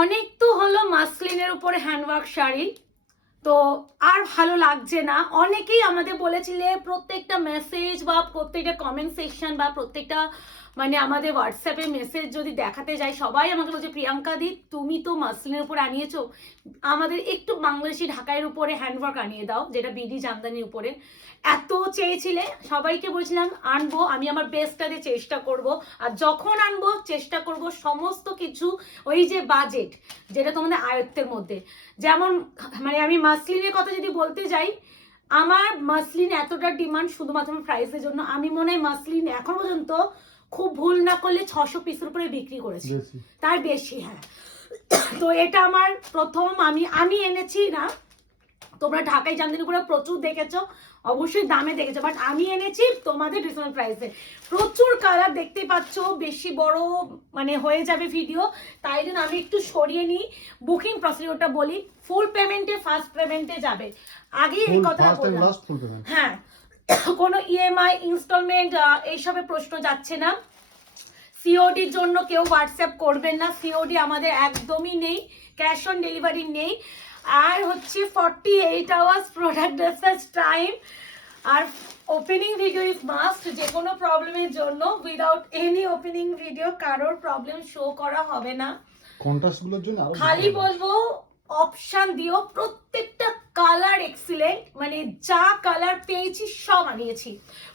অনেক তো হলো মাসলিনের উপরে হ্যান্ডওয়ার্ক শাড়ি। তো আর ভালো লাগছে না। অনেকেই আমাদের বলেছিলে প্রত্যেকটা মেসেজ বা প্রত্যেকটা কমেন্ট সেকশন বা প্রত্যেকটা মানে আমাদের হোয়াটসঅ্যাপে মেসেজ যদি দেখাতে যাই, সবাই আমাকে বলছে, প্রিয়াঙ্কা দি, তুমি তো মাসলিনের উপরে আনিয়েছো। আমাদের একটু বাংলাদেশি ঢাকাইয়ের উপরে হ্যান্ডওয়ার্ক আনিয়ে দাও, যেটা বিডি জামদানির উপরে। এত চেয়েছিলে, সবাইকে বলছিলাম, আনব, আমি আমার বেস্টটা দিয়ে চেষ্টা করব। আর যখন আনব, চেষ্টা করব সমস্ত কিছু ওই যে বাজেট যেটা তোমাদের আয়ত্তের মধ্যে। যেমন মানে আমি মাসলিনের কথা যদি বলতে যাই, আমার মাসলিন এতটা ডিমান্ড শুধুমাত্র প্রাইসের জন্য। আমি মনে হয় মাসলিন এখন পর্যন্ত খুব ভুল না করলে ছশো পিসের উপরে বিক্রি করেছি। তার বেশি হ্যাঁ। তো এটা আমার প্রথম আমি আমি এনেছি না। তোমরা ঢাকায় জামদানি করে প্রচুর দেখেছ অবশ্যই দামে দেখেছ বাট আমি এনেছি তোমাদের রিজনেবল প্রাইসে প্রচুর কালার দেখতেই পাচ্ছ বেশি বড় মানে হয়ে যাবে ভিডিও তাই জন্য আমি একটু সরিয়ে নিই। বুকিং প্রসিডিওরটা বলি ফুল পেমেন্টে ফার্স্ট পেমেন্টে যাবে। আগে এই কথাটা বললাম। হ্যাঁ কোনো ইএমআই ইনস্টলমেন্ট এইসবের প্রশ্ন যাচ্ছে না। সিওডির জন্য কেউ হোয়াটসঅ্যাপ করবেন না। সিওডি আমাদের একদমই নেই ক্যাশ অন ডেলিভারি নেই। আর হচ্ছে ফর্টি এইট আওয়ার্স প্রোডাক্ট ডেসার্স টাইম আর ওপেনিং ভিডিও ইজ মাস্ট যে কোনো প্রবলেমের জন্য উইদাউট এনি ওপেনিং ভিডিও কারোর প্রবলেম শো করা হবে না। জন্য খালি বলব অপশন দিও প্রত্যেকটা কালার এক্সিলেন্ট মানে যা কালার পেয়েছি সব আনিয়েছি।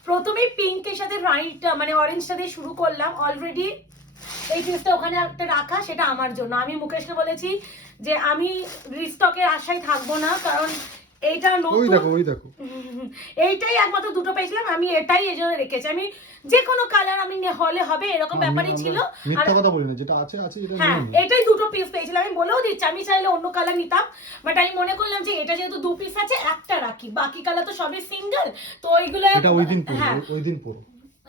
প্রথমে পিঙ্কের সাথে রাইটটা মানে অরেঞ্জটা দিয়ে শুরু করলাম। অলরেডি এই পিসটা ওখানে একটা রাখা, সেটা আমার জন্য। আমি মুকেশকে বলেছি যে আমি রিস্টকের আশায় থাকব না, কারণ এইটা ওই দেখো ওই দেখো। এইটাই একমাত্র দুটো পেয়েছিলাম আমি এটাই এই জন্য রেখেছি। আমি যে কোনো কালার আমি হলে হবে এরকম ব্যাপারই ছিল। মিথ্যা কথা বলি না যেটা আছে আছে এটা হ্যাঁ এটাই দুটো পিস পেয়েছিলাম আমি বলেও দিচ্ছি আমি চাইলে অন্য কালার নিতাম বাট আমি মনে করলাম যে এটা যেহেতু দু পিস আছে একটা রাখি বাকি কালার তো সবই সিঙ্গেল তো ওইগুলো এটা ওই দিন পরো হ্যাঁ। ওই- ওই দিন পরো।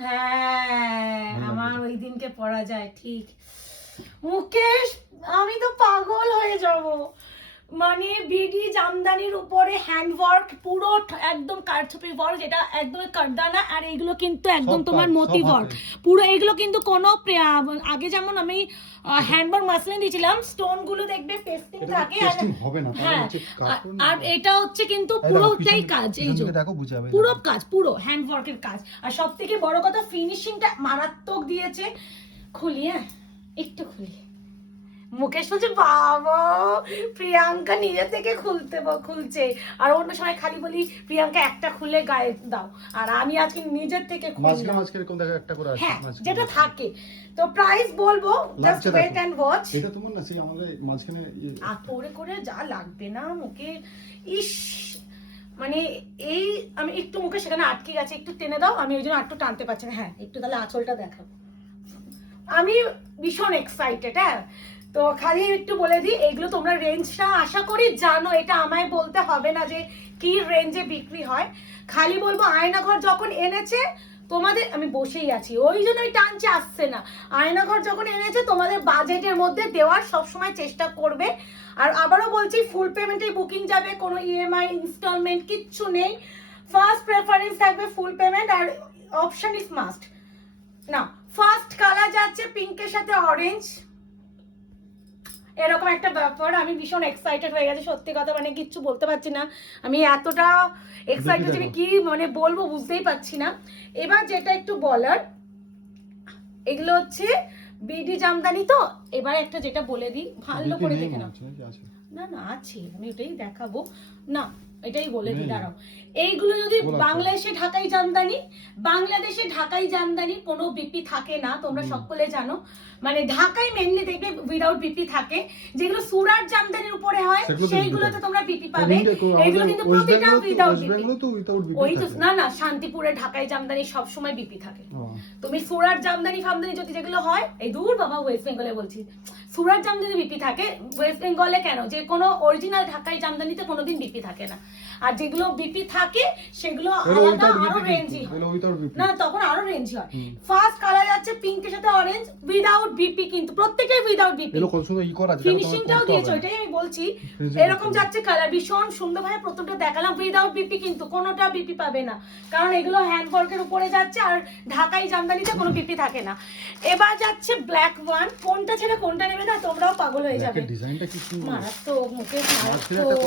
হ্যাঁ আমার ওই দিনকে পড়া যায় ঠিক। মুকেশ আমি তো পাগল হয়ে যাব। মানে বিডি জামদানির উপরে হ্যান্ডওয়ার্ক পুরো একদম কারচুপি ওয়ার্ক যেটা একদম কারদানা আর এইগুলো কিন্তু একদম তোমার মতি ওয়ার্ক পুরো এইগুলো কিন্তু কোনো আগে যেমন আমি হ্যান্ডওয়ার্ক মাসলিন দিয়েছিলাম স্টোনগুলো দেখবে পেস্টিং থাকে আর হবে না হ্যাঁ আর- এটা হচ্ছে কিন্তু পুরোটাই কাজ এই যে। পুরো কাজ পুরো হ্যান্ডওয়ার্কের কাজ। আর সব থেকে বড় কথা ফিনিশিংটা মারাত্মক দিয়েছে। খুলি হ্যাঁ? একটু খুলি। মুকেশ বলছে বাবা প্রিয়াঙ্কা নিজে থেকে খুলতে খুলছে। আর অন্য সময় খালি বলি প্রিয়াঙ্কা একটা খুলে গায়ে দাও। আর আমি আজকে নিজের থেকে মাঝখানে মাঝখানে এরকম দেখো একটা করে আছে হ্যাঁ যেটা থাকে। তো প্রাইস বলব জাস্ট ওয়েট। অ্যান্ড ওয়াচ এটা তোমার না সেই আমাদের মাঝখানে ইয়ে- আর করে করে যা লাগবে না মুখে। ইস মানে এই আমি একটু মুখে সেখানে আটকে গেছে একটু টেনে দাও আমি ওই জন্য একটু টানতে পারছি না। হ্যাঁ একটু তাহলে আঁচলটা দেখাও। আমি ভীষণ এক্সাইটেড হ্যাঁ। তো খালি একটু বলে দিই, এগুলো তোমরা রেঞ্জটা আশা করি জানো, এটা আমায় বলতে হবে না যে কি রেঞ্জে বিক্রি হয়। খালি বলব আয়নাঘর যখন এনেছে, তোমাদের, আমি বসেই আছি, ওই জন্যই টানছে, আসছে না। আয়নাঘর যখন এনেছে, তোমাদের বাজেটের মধ্যে দেওয়ার সবসময় চেষ্টা করবে। আর আবারও বলছি ফুল পেমেন্টে বুকিং যাবে, কোনো ইএমআই ইনস্টলমেন্ট কিচ্ছু নেই। ফার্স্ট প্রেফারেন্স থাকবে ফুল পেমেন্ট আর অপশন ইজ মাস্ট না ফার্স্ট কালার যাচ্ছে পিঙ্কের সাথে অরেঞ্জ এরকম একটা ব্যাপার আমি ভীষণ এক্সাইটেড হয়ে গেছি সত্যি কথা মানে কিচ্ছু বলতে পারছি না। আমি এতটা এক্সাইটেড আমি দেখো। কি মানে বলব বুঝতেই পারছি না। এবার যেটা একটু বলার এগুলো হচ্ছে বিডি জামদানি তো এবার একটা যেটা বলে দিই ভালো করে দেখে নাও? না না আছে আমি ওটাই দেখাবো। না এটাই বলে দিই দাঁড়াও। এইগুলো যদি বাংলাদেশে ঢাকাই জামদানি বাংলাদেশে ঢাকাই জামদানি কোনো বিপি থাকে না তোমরা সকলে জানো। মানে ঢাকাই মেনলি দেখবে উইদাউট বিপি থাকে। যেগুলো সুরাট জামদানির উপরে হয় সেইগুলোতে তোমরা বিপি পাবে। এইগুলো কিন্তু প্রতিটা উইদাউট বিপি। ওই তো না না শান্তিপুরে ঢাকাই জামদানি সব সময় বিপি থাকে। তুমি সুরাট জামদানি ফামদানি যদি যেগুলো হয় এই দূর বাবা ওয়েস্ট বেঙ্গলে বলছি। সুরাট জামদানি বিপি থাকে ওয়েস্ট বেঙ্গলে কেন? যে কোনো অরিজিনাল ঢাকাই জামদানিতে কোনোদিন বিপি থাকে না। আর যেগুলো বিপি থাকে সেগুলো আলাদা আরও রেঞ্জি না তখন আরও রেঞ্জ হয়। ফার্স্ট কালার যাচ্ছে পিঙ্কের সাথে অরেঞ্জ উইদাউট বিপি কিন্তু প্রত্যেকটাই উইদাউট বিপি এগুলো কত সুন্দর ই করা আছে, ফিনিশিংটাও দিয়েছে ওইটাই আমি বলছি। এরকম যাচ্ছে কালার ভীষণ সুন্দর ভাবে প্রথমটা দেখালাম উইদাউট বিপি কিন্তু কোনোটা বিপি পাবে না। কারণ এগুলো হ্যান্ডওয়ার্কের উপরে যাচ্ছে আর ঢাকাই জামদানিতে কোনো বিপি থাকে না। এবার যাচ্ছে ব্ল্যাক ওয়ান কোনটা ছেড়ে কোনটা নেবে না তোমরাও পাগল হয়ে যাবে। ডিজাইনটা কি সুন্দর। মারাত্মক মুখে মারাত্মক।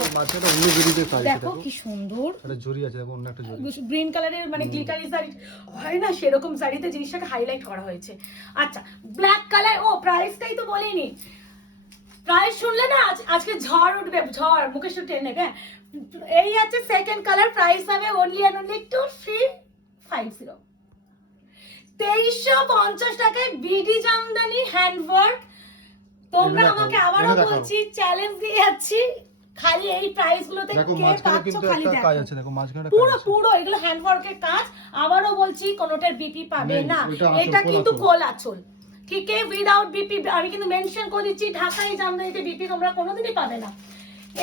দেখো কি সুন্দর। জরি আছে অন্য একটা জরি গ্রিন কালারের মানে গ্লিটারি শাড়ি। হয় না সেরকম শাড়িতে জিনিসটাকে হাইলাইট করা হয়েছে। আচ্ছা ব্ল্যাক কালার ও প্রাইসটাই তো বলিনি। প্রাইস শুনলে না আজ- আজকে ঝড় উঠবে ঝড় মুখে শুধু টেনে নেবে হ্যাঁ? এই আছে সেকেন্ড কালার প্রাইস হবে only and only two three five zero তেইশশো পঞ্চাশ টাকায় বিডি জামদানি হ্যান্ডওয়ার্ক তোমরা আমাকে আবারও বলছি চ্যালেঞ্জ দিয়ে যাচ্ছি। খালি এই প্রাইস গুলোতে কে পাচ্ছ খালি দেখো। কাজ আছে দেখো মাঝখানে পুরো পুরো এগুলো হ্যান্ডওয়ার্কের কাজ। আবারও বলছি কোনোটার বিপি পাবে না। এটা কিন্তু। কোল আঁচল। ঠিক আছে উইদাউট বিপি আমি কিন্তু মেনশন করে দিচ্ছি ঢাকায় জামদানিতে বিপি তোমরা কোনোদিনই পাবে না।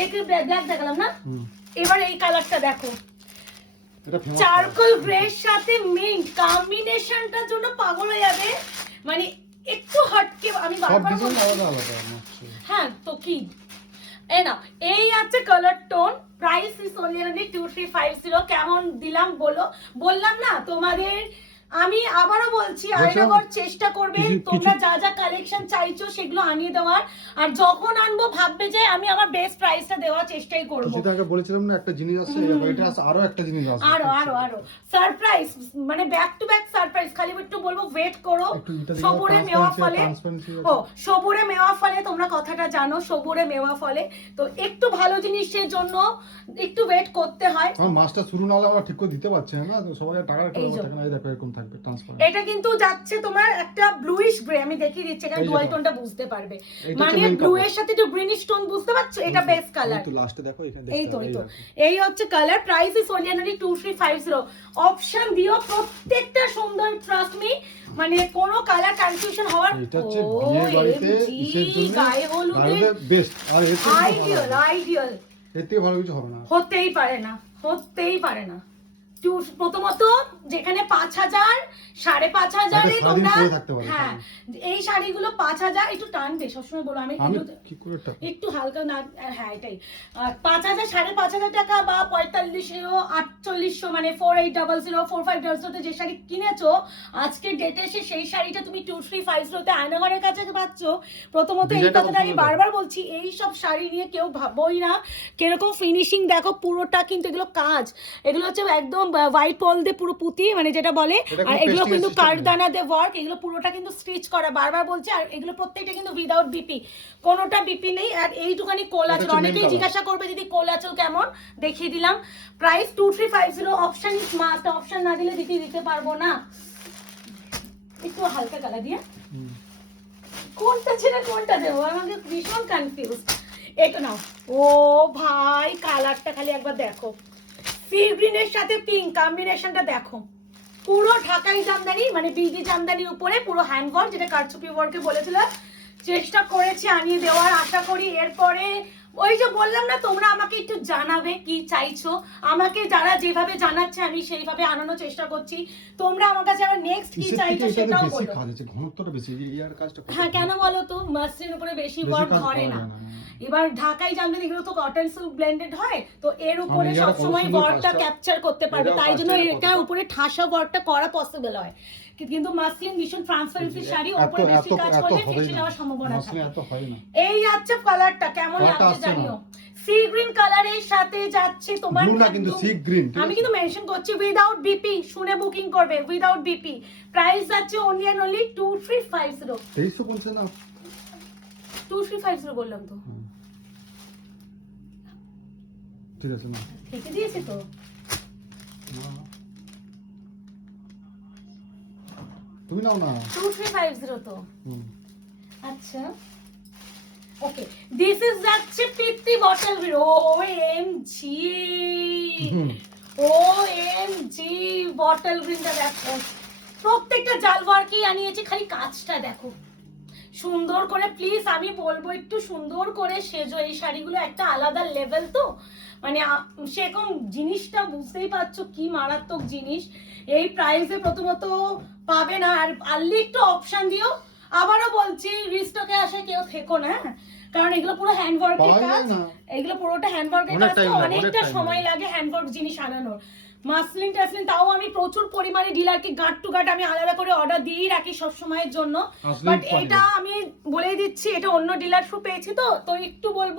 একে ব্ল্যাক দেখালাম না? এবার এই কালারটা দেখো। চারকোল গ্রের সাথে মিন্ট কম্বিনেশনটার জন্য পাগল হয়ে যাবে। মানে একটু হটকে আমি বারবার। হ্যাঁ তো কি? না এই আছে colour tone price is two three five কেমন দিলাম বলো? বললাম না, তোমাদের আমি আবারও বলছি আরেকবার চেষ্টা করবে তোমরা যা যা কালেকশন চাইছো সেগুলো আনিয়ে দেওয়ার। আর যখন আনব ভাববে যে আমি আমার বেস্ট প্রাইসটা দেওয়ার চেষ্টাই করব। কিছুদিন আগে বলেছিলাম না একটা জিনিস আছে এটা আছে আরও একটা জিনিস আছে। আরও আরও আরও। সারপ্রাইজ মানে ব্যাক টু ব্যাক সারপ্রাইজ খালি একটু বলব ওয়েট করো। সবুরে মেওয়া ফলে ও সবুরে মেওয়া ফলে তোমরা কথাটা জানো সবুরে মেওয়া ফলে। তো একটু ভালো জিনিসের জন্য একটু ওয়েট করতে হয়। মাছটা শুরু না হলে আমরা ঠিক করে দিতে পারছি না সবাই এই দেখো এরকম থাকবে ট্রান্সপারেন্ট এটা কিন্তু যাচ্ছে তোমার একটা ব্লুইশ গ্রে আমি দেখিয়ে দিচ্ছি এখানে ডুয়াল টোনটা বুঝতে পারবে। মানে ব্লু এর সাথে একটু গ্রিনিশ টোন বুঝতে পারছ? এটা বেস্ট কালার তো লাস্টে দেখো এখানে এই তো এই তো। এই হচ্ছে colour price only five zero option দিও প্রত্যেকটা সুন্দর ট্রাস্ট মি মানে কোনো কালার কনফিউশন হওয়ার এটা হচ্ছে বিয়ে বাড়িতে ইসের জন্য? গায়ে হলুদে। বেস্ট আর ভালো আইডিয়াল আইডিয়াল থেকে ভালো কিছু হবে না। হতেই পারে না হতেই পারে না। প্রথমত যেখানে পাঁচ হাজার সাড়ে পাঁচ হাজারে তোমরা হ্যাঁ এই শাড়িগুলো পাঁচ হাজার একটু টানবে সবসময় বলো আমি একটু- হালকা না হ্যাঁ এটাই। পাঁচ হাজার সাড়ে পাঁচ হাজার টাকা বা পঁয়তাল্লিশশো আটচল্লিশশো মানে four eight double zero four five double জিরোতে যে শাড়ি কিনেছো আজকে ডেটে এসে সেই শাড়িটা তুমি টু থ্রি ফাইভ জিরোতে আয়নাঘরের কাছে পাচ্ছ। প্রথমত এই কথাটা আমি। বারবার বলছি এই সব শাড়ি নিয়ে কেউ ভাববোই না। কীরকম ফিনিশিং দেখো পুরোটা কিন্তু এগুলো কাজ। এগুলো হচ্ছে একদম হোয়াইট পল দিয়ে পুরো পুঁতি মানে যেটা বলে আর এগুলো কিন্তু কারদানা দিয়ে ওয়ার্ক এগুলো পুরোটা কিন্তু স্টিচ করা বারবার বলছে আর এগুলো প্রত্যেকটা কিন্তু উইদাউট বিপি কোনোটা বিপি নেই আর এইটুখানি কোল এটা আছে। অনেকেই জিজ্ঞাসা করবে দিদি কোল আঁচল কেমন? দেখিয়ে দিলাম। Price two three five zero option is must option না দিলে দিদি দিতে পারব না। একটু হালকা কালার দিয়ে। কোনটা ছেড়ে কোনটা দেবো? আমাকে ভীষণ কনফিউজ এটা নাও। ও ভাই কালারটা খালি একবার দেখো। সি সাথে পিঙ্ক কম্বিনেশনটা দেখো। পুরো ঢাকাই জামদানি মানে বিজি জামদানির উপরে, পুরো হ্যান্ড যেটা কারচুপি ওয়ার্কে বলেছিল, চেষ্টা করেছি আনিয়ে দেওয়ার, আশা করি এরপরে ওই যে বললাম না তোমরা আমাকে একটু জানাবে কি চাইছো। আমাকে যারা যেভাবে জানাচ্ছে আমি সেইভাবে আনানোর চেষ্টা করছি। তোমরা আমার কাছে আবার নেক্সট কি চাইছো সেটাও বলো। ঘনত্বটা বেশি ইয়ার কাজটা হ্যাঁ কেন বলো তো? মাসলিন উপরে বেশি ওয়ার্ক ধরে না। এবার ঢাকাই জামদানি এগুলো তো কটন সিল্ক ব্লেন্ডেড হয় তো এর উপরে সবসময় ওয়ার্কটা ক্যাপচার করতে পারবে। তাই জন্য এটার উপরে ঠাসা ওয়ার্কটা করা পসিবল হয়। কিন্তু মাসলিন ভীষণ ট্রান্সপারেন্সি শাড়ি উপরে বেশি কাজ করলে ফেসে যাওয়ার সম্ভাবনা থাকে। এই যাচ্ছে কালারটা কেমন লাগছে জানিও? সি গ্রিন কালারের সাথে যাচ্ছে তোমার না কিন্তু সি গ্রিন আমি কিন্তু মেনশন করছি উইদাউট বিপি শুনে বুকিং করবে উইদাউট বিপি প্রাইস যাচ্ছে only and only two three five zero না? টু থ্রি ফাইভ জিরো বললাম তো। ঠিক আছে না লিখে দিয়েছি তো। না। তুমি নাও না। টু থ্রি ফাইভ জিরো তো। হুম। আচ্ছা। ওকে দিস ইজ যাচ্ছে পিত্তি bottle O M G O M G bottle গ্রিনটা দেখো। প্রত্যেকটা জাল ওয়ার্কই আনিয়েছি খালি কাজটা দেখো। সুন্দর করে প্লিজ আমি বলব একটু সুন্দর করে সেজো এই শাড়িগুলো একটা আলাদা লেভেল তো। মানে সেরকম জিনিসটা বুঝতেই পারছ কি মারাত্মক জিনিস। এই প্রাইসে প্রথমত পাবে না। আর আর্লি একটু অপশন দিও। আবারও বলছি রিস্টকে আসে কেউ থেকো না হ্যাঁ? কারণ এগুলো পুরো হ্যান্ডওয়ার্কের কাজ। এগুলো পুরোটা হ্যান্ডওয়ার্কের কাজ অনেকটা সময় লাগে। লাগে হ্যান্ডওয়ার্ক জিনিস আনানোর। মাসলিন টাসলিন তাও আমি প্রচুর পরিমাণে ডিলারকে গাঁট টু গাঁট আমি আলাদা করে অর্ডার দিয়েই রাখি সব সময়ের জন্য। বাট এটা আমি বলেই দিচ্ছি এটা অন্য ডিলার থ্রু পেয়েছি তো তো একটু বলব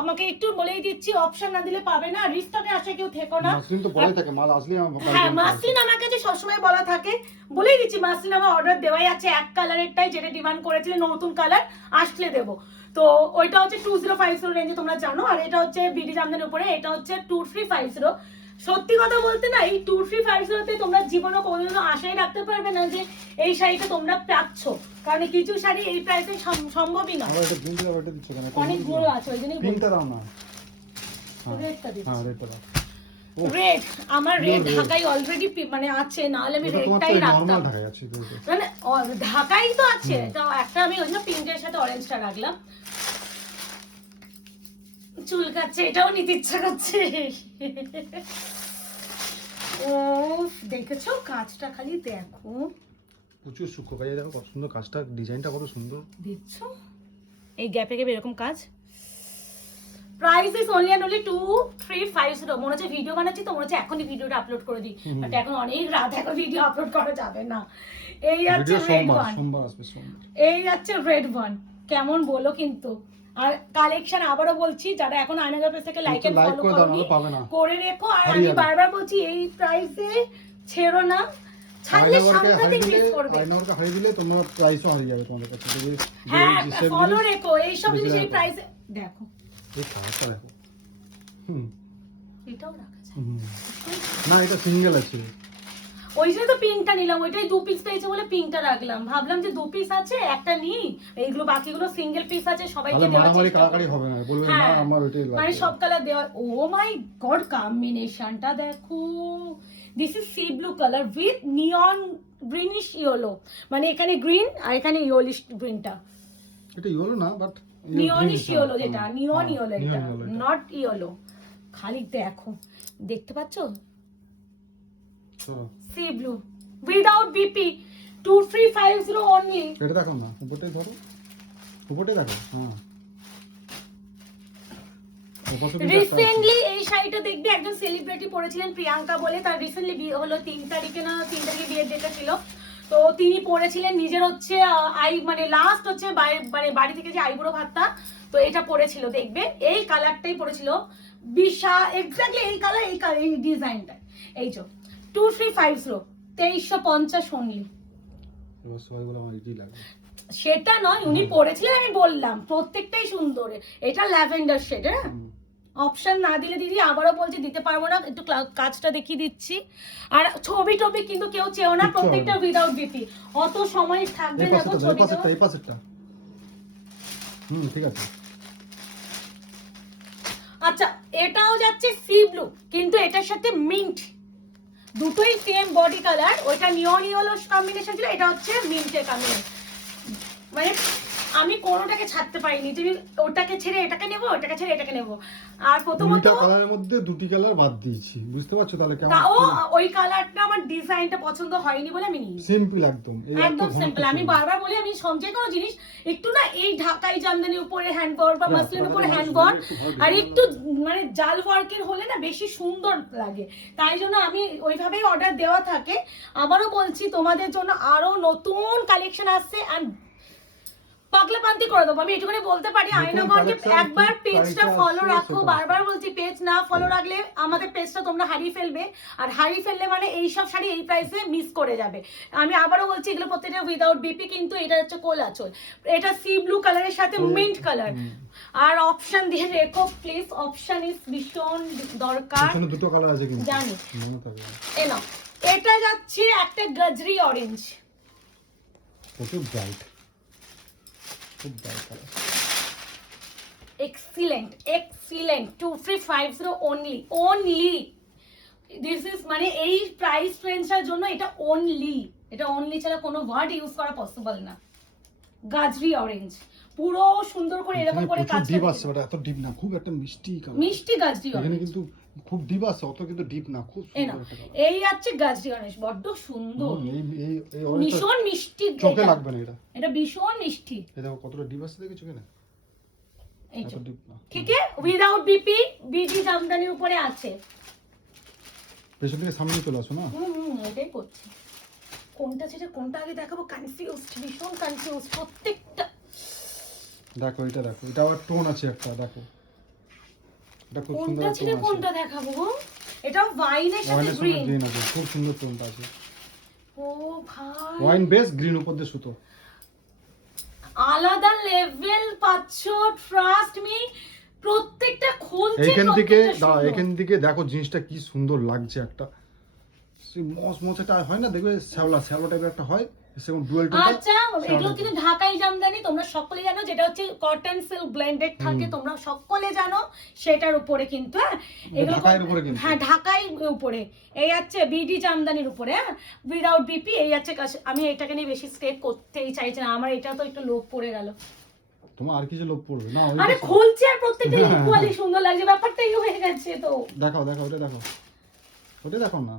আমাকে একটু বলেই দিচ্ছি অপশন না দিলে পাবে না রিস্টকে আসে কেউ থেকো না। মাসলিন তো পরে থাকে মাল আসলে আমার হ্যাঁ মাসলিন আমার কাছে সবসময় বলা থাকে বলেই দিচ্ছি মাসলিন আমার অর্ডার দেওয়াই আছে এক কালারেরটাই যেটা ডিমান্ড করেছিলেন নতুন কালার আসলে দেবো। তো ওইটা হচ্ছে টু জিরো ফাইভ জিরো রেঞ্জে তোমরা জানো আর এটা হচ্ছে বিডি জামদানির উপরে এটা হচ্ছে টু থ্রি ফাইভ জিরো সত্যি কথা বলতে না এই টু থ্রি ফাইভ জিরোতে তোমরা জীবনে কোনোদিনও আশাই রাখতে পারবে না যে এই শাড়িটা তোমরা পাচ্ছ কারণ কিছু শাড়ি এই প্রাইসে সম্ভবই না অনেক গুঁড়ো আছে ওই পিঙ্কটা দাও না। হ্যাঁ। রেডটা দিচ্ছি। হ্যাঁ দাও। রেড আমার রেড ঢাকাই অলরেডি মানে আছে আমি এটা তোমার তো রেডটাই রাখতাম। মানে ঢাকাই তো আছে তো একটা আমি ওই জন্য পিঙ্কের সাথে অরেঞ্জটা রাখলাম। চুল কাচ্ছে এটাও নিতে ইচ্ছা করছে। ও দেখেছ? কাজটা খালি দেখো। প্রচুর সূক্ষ্ম কাজ দেখো কত সুন্দর কাজটা ডিজাইনটা কত সুন্দর। দেখছ? এই গ্যাপে গ্যাপে এরকম কাজ? Price is only and only two three five zero মনে হচ্ছে ভিডিও বানাচ্ছি তো মনে হচ্ছে এখনই ভিডিওটা আপলোড করে দিই। বাট এখন অনেক রাত এখন ভিডিও আপলোড করা যাবে না। এই যাচ্ছে রেড ওয়ান এই যাচ্ছে রেড ওয়ান কেমন বলো কিন্তু। আর কালেকশন আবারও বলছি যারা এখন আয়নাগার পেজ থেকে লাইক এন্ড ফলো করে করনি করে রেখো। আর আমি বারবার বলছি এই প্রাইসে ছেড়ো না। ছাড়লে সাংঘাতিক মিস করবে। আয়নাঘরকে হারিয়ে দিলে তোমার প্রাইসও হারিয়ে যাবে তোমাদের কাছে। যদি হ্যাঁ ফলো রেখো। এইসব বেশি জিনিস এই প্রাইসে দেখো। এই কাজটা দেখো। হুম। এটাও রাখা যায়। না এটা সিঙ্গেল আছে। ওই জন্য তো পিঙ্কটা নিলাম ওইটাই দু পিস পেয়েছে বলে পিঙ্কটা রাখলাম। ভাবলাম যে দু পিস আছে একটা নিই এইগুলো বাকিগুলো সিঙ্গেল পিস আছে সবাইকে দেওয়ার মারামারি কাড়াকাড়ি হবে না বলবে হ্যাঁ। না আমার ওইটাই মানে সব কালার দেওয়া ও মাই গড কম্বিনেশনটা দেখো। This is sea blue colour with neon greenish yellow মানে এখানে গ্রিন আর এখানে ইয়েলিশ গ্রিনটা এটা ইয়েলো না বাট নিয়নিশ ইয়েলো যেটা নিয়ন হ্যাঁ, ইয়েলো এটা নট ইয়েলো খালি দেখো দেখতে পাচ্ছো? Sea blue without BP two three five zero only এটা দেখো না উপরটাই ধরো। উপরটাই দেখো হ্যাঁ। রিসেন্টলি এই শাড়িটা দেখবে একজন সেলিব্রিটি পরেছিলেন প্রিয়াঙ্কা বলে। তার রিসেন্টলি হলো তিন তারিখে না তিন তারিখে বিয়ের ছিল। তো তিনি পরেছিলেন নিজের হচ্ছে আই মানে লাস্ট হচ্ছে বাড়ি- মানে বাড়ি থেকে যে আইবুড়ো ভাতটা তো এটা পরেছিল দেখবে। এই কালারটাই পরেছিল। বিশা এক্স্যাক্টলি এই কালার এই কালার এই ডিজাইনটা এই যে টু থ্রি ফাইভ জিরো তেইশশো পঞ্চাশ অনলি সেটা নয় উনি পরেছিলেন আমি বললাম প্রত্যেকটাই সুন্দর। এটা ল্যাভেন্ডার শেড হ্যাঁ। অপশন না দিলে দিদি আবারও বলছি দিতে পারব না একটু কাজটা দেখিয়ে দিচ্ছি। আর ছবি টবি কিন্তু কেউ চেও না প্রত্যেকটা। উইদাউট বিপি অত সময় থাকবে না এই ছবি হুম ঠিক আছে। আচ্ছা এটাও যাচ্ছে সি ব্লু কিন্তু এটার সাথে মিন্ট দুটোই সেম বডি কালার ওইটা নিয়ন ইয়েলো কম্বিনেশন ছিল এটা হচ্ছে মিন্টের কম্বিনেশন মানে আমি কোনোটাকে ছাড়তে পারিনি। তুমি ওটাকে ছেড়ে এটাকে নেব ওটাকে ছেড়ে এটাকে নেব। আর প্রথমত কালারের মধ্যে দুটি কালার বাদ দিয়েছি। বুঝতে পারছ তাহলে কেমন তাও ওই কালারটা আমার ডিজাইনটা পছন্দ হয়নি বলে আমি নিই সিম্পল একদম একদম সিম্পল আমি বারবার বলি আমি সব কোনো জিনিস একটু না এই ঢাকাই জামদানি উপরে হ্যান্ড ওয়ার্ক বা মাসলিনের উপরে হ্যান্ড ওয়ার্ক আর একটু মানে জাল ওয়ার্কের হলে না বেশি সুন্দর লাগে। তাই জন্য আমি ওইভাবেই অর্ডার দেওয়া থাকে। আবারও বলছি তোমাদের জন্য আরও নতুন কালেকশন আসছে অ্যান্ড পাগলা পান্তি করে দেবো। আমি এটুকুনি বলতে পারি আয়নাগরকে একবার পেজটা ফলো রাখো। বারবার বলছি পেজ না ফলো রাখলে আমাদের পেজটা তোমরা হারিয়ে ফেলবে। আর হারিয়ে ফেললে মানে এই সব শাড়ি এই প্রাইসে মিস করে যাবে। আমি আবারও বলছি এগুলো প্রত্যেকটা উইদাউট বিপি কিন্তু এটা হচ্ছে কোল আঁচল। এটা সি ব্লু কালারের সাথে মিন্ট কালার আর অপশন দিয়ে রেখো প্লিজ অপশন ইজ ভীষণ দরকার। দুটো কালার আছে কিন্তু। জানি। এ এটা যাচ্ছে একটা গজরি অরেঞ্জ প্রচুর ব্রাইট খুব colour excellent excellent two three five zero only only this is মানে এই প্রাইস রেঞ্জটার জন্য এটা অনলি এটা অনলি ছাড়া কোনো ওয়ার্ড ইউজ করা পসিবল না। গাজরি অরেঞ্জ পুরো সুন্দর করে এরকম করে কাজ ডিপ আসছে বাট এত ডিপ না খুব একটা মিষ্টি মিষ্টি গাজরি এখানে অরেঞ্জ কিন্তু খুব ডিপ আছে অত কিন্তু ডিপ না খুব এই সুন্দর এই আছে গাজরি অরেঞ্জ বড্ড সুন্দর। ভীষণ মিষ্টি চোখে লাগবে না এটা। এটা ভীষণ মিষ্টি। এই দেখো কতটা ডিপ আছে দেখেছ কেন ঠিক আছে? উইদাউট বিপি বিজি জামদানির উপরে আছে। পেছন থেকে সামনে চলে আসো না? হুম হুম এটাই করছি। কোনটা ছেড়ে কোনটা আগে দেখাবো? কনফিউজ ভীষণ কনফিউজ প্রত্যেকটা। দেখো এটা দেখো এটা আবার টোন আছে একটা দেখো। এটা খুব সুন্দর কোনটা ছেড়ে কোনটা দেখাবো গো? এটা ওয়াইনের সাথে গ্রিন গ্রিন আছে খুব সুন্দর টোনটা আছে। ও ভাই। ওয়াইন বেস গ্রিন উপর দিয়ে সুতো। আলাদা লেভেল পাচ্ছ ট্রাস্ট মি প্রত্যেকটা খুলছে এইখান থেকে দাঁড়া এখান থেকে দেখো জিনিসটা কি সুন্দর লাগছে একটা। মস মস একটা হয় না দেখবে শ্যাওলা শ্যাওলা টাইপের একটা হয়। আচ্ছা এগুলো কিন্তু ঢাকাই জামদানি তোমরা সকলে জানো যেটা হচ্ছে কটন সিল্ক ব্লেন্ডেড থাকে তোমরা সকলে জানো সেটার উপরে কিন্তু হ্যাঁ? এগুলো। হ্যাঁ ঢাকাই উপরে। এই হচ্ছে বিডি জামদানির উপরে হ্যাঁ? উইদাউট বিপি এই হচ্ছে আমি এটাকে নিয়ে বেশি স্টে করতেই চাইছি না আমার এটা তো একটু লোভ পড়ে গেল। তোমার আর কিছু লোভ পড়বে? না আরে খুলছে আর প্রত্যেকটা হ্যাঁ, ইকুয়ালি। সুন্দর লাগছে ব্যাপারটাই হয়ে গেছে তো। দেখাও দেখাও ওটা দেখো ওটা দেখো না।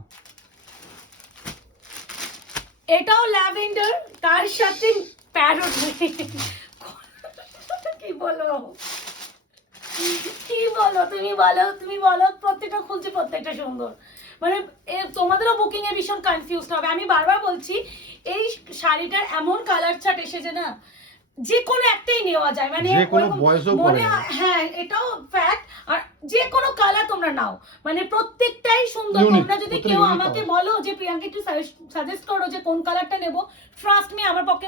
এটাও ল্যাভেন্ডার, তার সাথে প্যারট কি বলো? কি বলো? তুমি বলো তুমি বলো, প্রত্যেকটা খুলছি, প্রত্যেকটা সুন্দর। মানে তোমাদেরও বুকিং এ ভীষণ কনফিউজ হবে। আমি বারবার বলছি, এই শাড়িটার এমন কালার চার্ট এসেছে না যে কোনো একটাই নেওয়া যায়। মানে যে কোনো বয়সেও মনে হ্যাঁ এটাও ফ্যাক্ট আর যে কোনো কালার তোমরা নাও। মানে প্রত্যেকটাই সুন্দর। তোমরা যদি কেউ আমাকে বলো যে প্রিয়াঙ্কা একটু সাজেস্ট করো যে কোন কালারটা নেব। ট্রাস্ট মি আমার পক্ষে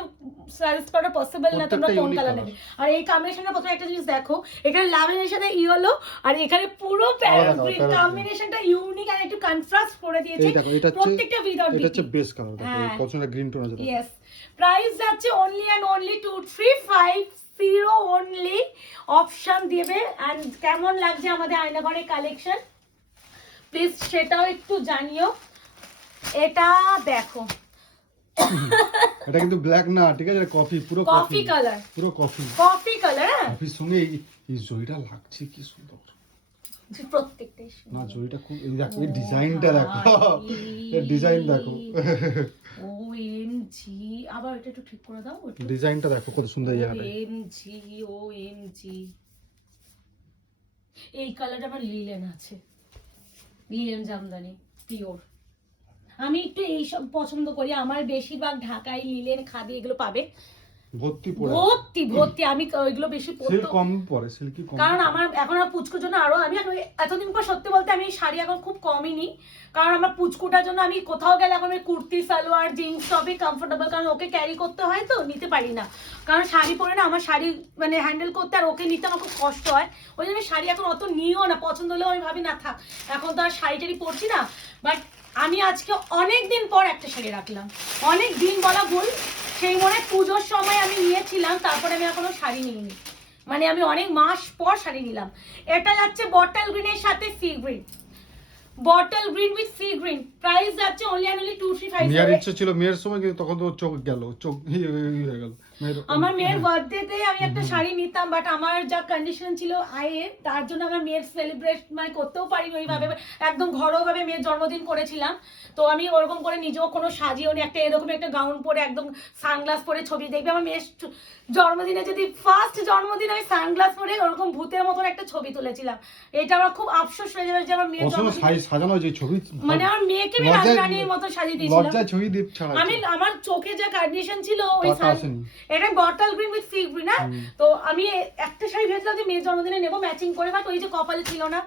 সাজেস্ট করা পসিবল না তোমরা কোন কালার নেবে। আর এই কম্বিনেশনটা প্রথমে একটা জিনিস দেখো। এখানে ল্যাভেন্ডারের সাথে ইয়েলো আর এখানে পুরো প্যারট গ্রিন কম্বিনেশনটা ইউনিক আর একটু কনট্রাস্ট করে দিয়েছে প্রত্যেকটা উইদাউট এটা হচ্ছে বেস কালার হ্যাঁ। গ্রিন টোন আছে ইয়েস প্রাইস যাচ্ছে only and only two three five zero only option দেবে। অ্যান্ড কেমন লাগছে আমাদের আয়নাঘরের কালেকশন প্লিজ সেটাও একটু জানিও। এটা দেখো। এটা কিন্তু ব্ল্যাক না ঠিক আছে? কফি পুরো কফি কালার পুরো কফি কফি কালার হ্যাঁ? কফির সঙ্গে এই জয়টা লাগছে কি সুন্দর। প্রত্যেকটাই না জয়টা খুব এই দেখো এই ডিজাইনটা দেখো। এই ডিজাইন দেখো। এম জি আবার এটা একটু ঠিক করে দাও ডিজাইনটা দেখো কত সুন্দর এম জি ও এম জি এই কালারটা আমার লিলেন আছে। Linen jamdani pure. আমি একটু এইসব পছন্দ করি। আমার বেশিরভাগ ঢাকায় লিলেন খাদি এগুলো পাবে। ভর্তি পড়ে ভর্তি ভর্তি আমি এগুলো বেশি সিল্ক কম পড়ে সিল্কি কম কারণ আমার এখন আর পুচকুর জন্য আরও আমি এতদিন পর সত্যি বলতে আমি শাড়ি এখন খুব কমই নিই। কারণ আমার পুচকুটার জন্য আমি কোথাও গেলে এখন ওই কুর্তি সালোয়ার জিন্স সবই কমফোর্টেবল কারণ ওকে ক্যারি করতে হয় তো নিতে পারি না। কারণ শাড়ি পরে না আমার শাড়ি মানে হ্যান্ডেল করতে আর ওকে নিতে আমার খুব কষ্ট হয়। ওই জন্য শাড়ি এখন অত নিও না পছন্দ হলেও আমি ভাবি না থাক এখন তো আর শাড়ি টাড়ি পরছি না। বাট আমি আজকে অনেক দিন পর একটা শাড়ি রাখলাম। অনেক দিন বলা ভুল সেই মনে পুজোর সময় আমি নিয়েছিলাম তারপরে আমি এখনও শাড়ি নিইনি। মানে আমি অনেক মাস পর শাড়ি নিলাম। এটা যাচ্ছে বটল গ্রিনের সাথে sea green bottle green with sea green price যাচ্ছে only only two three five মেয়ের ইচ্ছে ছিল মেয়ের সময় কিন্তু তখন তো চোখ গেল চোখ ইয়ে হয়ে গেল। আমার মেয়ের হ্যাঁ। বার্থডেতে আমি একটা শাড়ি নিতাম বাট আমার যা কন্ডিশন ছিল আয়ে তার জন্য আমার মেয়ের সেলিব্রেট মানে করতেও পারিনি ওইভাবে একদম ঘরোয়াভাবে মেয়ের জন্মদিন করেছিলাম। তো আমি ওরকম করে নিজেও কোনো সাজিয়েও নি একটা এরকম একটা গাউন পরে একদম সানগ্লাস পরে ছবি দেখবে। আমার মেয়ের জন্মদিনে যদি ফার্স্ট জন্মদিন আমি সানগ্লাস পরে ওরকম ভূতের মতন একটা ছবি তুলেছিলাম। এটা আমার খুব আফসোস হয়ে যাবে যে আমার মেয়ের জন্মদিনে সাজ- সাজানো যে ছবি মানে আমার মেয়েকে আমি রাজরানীর মতো সাজিয়ে দিয়েছিলাম। আমি আমার চোখে যা কন্ডিশন ছিল ওই এটা bottle green with sea green হ্যাঁ? তো আমি একটা শাড়ি ভেবেছিলাম যে মেয়ের জন্মদিনে নেব ম্যাচিং করে বাট ওই যে কপালে ছিল না।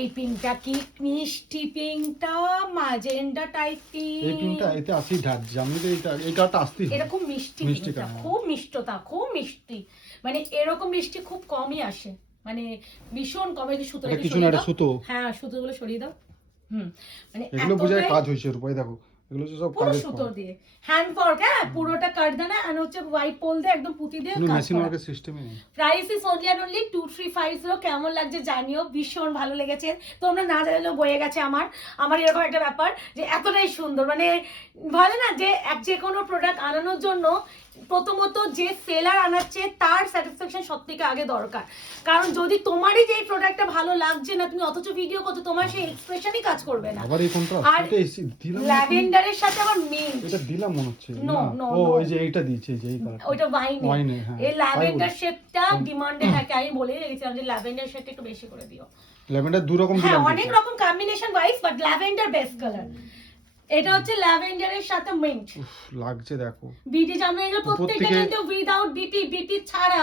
এই পিঙ্কটা কি মিষ্টি পিঙ্কটা মাজেন্ডা টাইপ এই পিনটা পিঙ্ক এতে আসি ঢাক জামনিতে এটা এই আসতেই হবে। এটা খুব মিষ্টি পিঙ্কটা খুব মিষ্টতা খুব মিষ্টি। মানে এরকম মিষ্টি খুব কমই আসে। মানে ভীষণ কমে যে সুতো কিছু না। সুতো। হ্যাঁ সুতোগুলো সরিয়ে দাও। হুম মানে এগুলো বোঝায় কাজ হয়েছে রূপাই দেখো। এগুলো হচ্ছে সব পুরো কাজের দিয়ে। হ্যান্ড ওয়ার্ক হ্যাঁ পুরোটা কাটদানা আর হচ্ছে হোয়াইট পোল দিয়ে একদম পুঁতি দিয়ে কাজ মেশিন ওয়ার্কের সিস্টেমে নেই। Price is only and only two three five zero কেমন লাগছে জানিও ভীষণ ভালো লেগেছে। তোমরা না জানলেও বয়ে গেছে আমার। আমার এরকম একটা ব্যাপার যে এতটাই সুন্দর। মানে বলে না যে এক যে কোনো প্রোডাক্ট আনানোর জন্য প্রথমত যে সেলার আনাচ্ছে তার স্যাটিসফ্যাকশন সব থেকে আগে দরকার। কারণ যদি তোমারই যে প্রোডাক্টটা ভালো লাগছে না তুমি অথচ ভিডিও করছ তোমার সেই এক্সপ্রেশনই কাজ করবে না। আবার এই কোনটা আর? ল্যাভেন্ডারের সাথে আবার মিন্ট এটা দিলাম মনে হচ্ছে। না ও. ওই যে এইটা দিয়েছে এই যে এই ওয়াইনে ওয়াইনে হ্যাঁ। এই ল্যাভেন্ডার শেডটা হুম। ডিমান্ডে থাকে। আমি বলে রেখেছিলাম যে ল্যাভেন্ডার শেডটা একটু বেশি করে দিও। ল্যাভেন্ডার দু রকম দিলাম অনেক রকম combination wise but lavender best colour এটা হচ্ছে ল্যাভেন্ডারের সাথে মিন্ট। লাগছে দেখো। বিটি জামদানি প্রত্যেকটা কিন্তু উইদাউট বিটি বিটি ছাড়া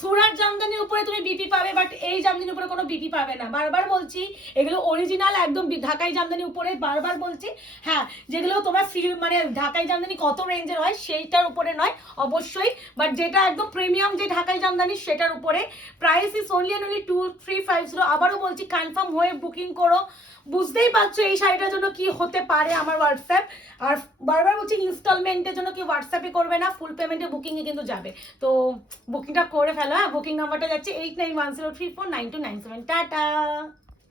সুরাট জামদানির উপরে তুমি বিপি পাবে বাট এই জামদানির উপরে কোনো বিপি পাবে না। বারবার বলছি এগুলো অরিজিনাল একদম ঢাকাই জামদানির উপরে বারবার বলছি। হ্যাঁ যেগুলো তোমার সিল মানে ঢাকাই জামদানি কত রেঞ্জের হয় সেইটার উপরে নয় অবশ্যই। বাট যেটা একদম প্রিমিয়াম যে ঢাকাই জামদানি সেটার উপরে। Price is only only two three five zero আবারও বলছি কনফার্ম হয়ে বুকিং করো। বুঝতেই পারছ এই শাড়িটার জন্য কি হতে পারে আমার হোয়াটসঅ্যাপ আর বারবার বলছি ইনস্টলমেন্টের জন্য কি হোয়াটসঅ্যাপে করবে না ফুল পেমেন্টে বুকিংয়ে কিন্তু যাবে। তো বুকিংটা করে ফেলো হ্যাঁ বুকিং নাম্বারটা যাচ্ছে eight nine one zero three four nine two nine seven tata!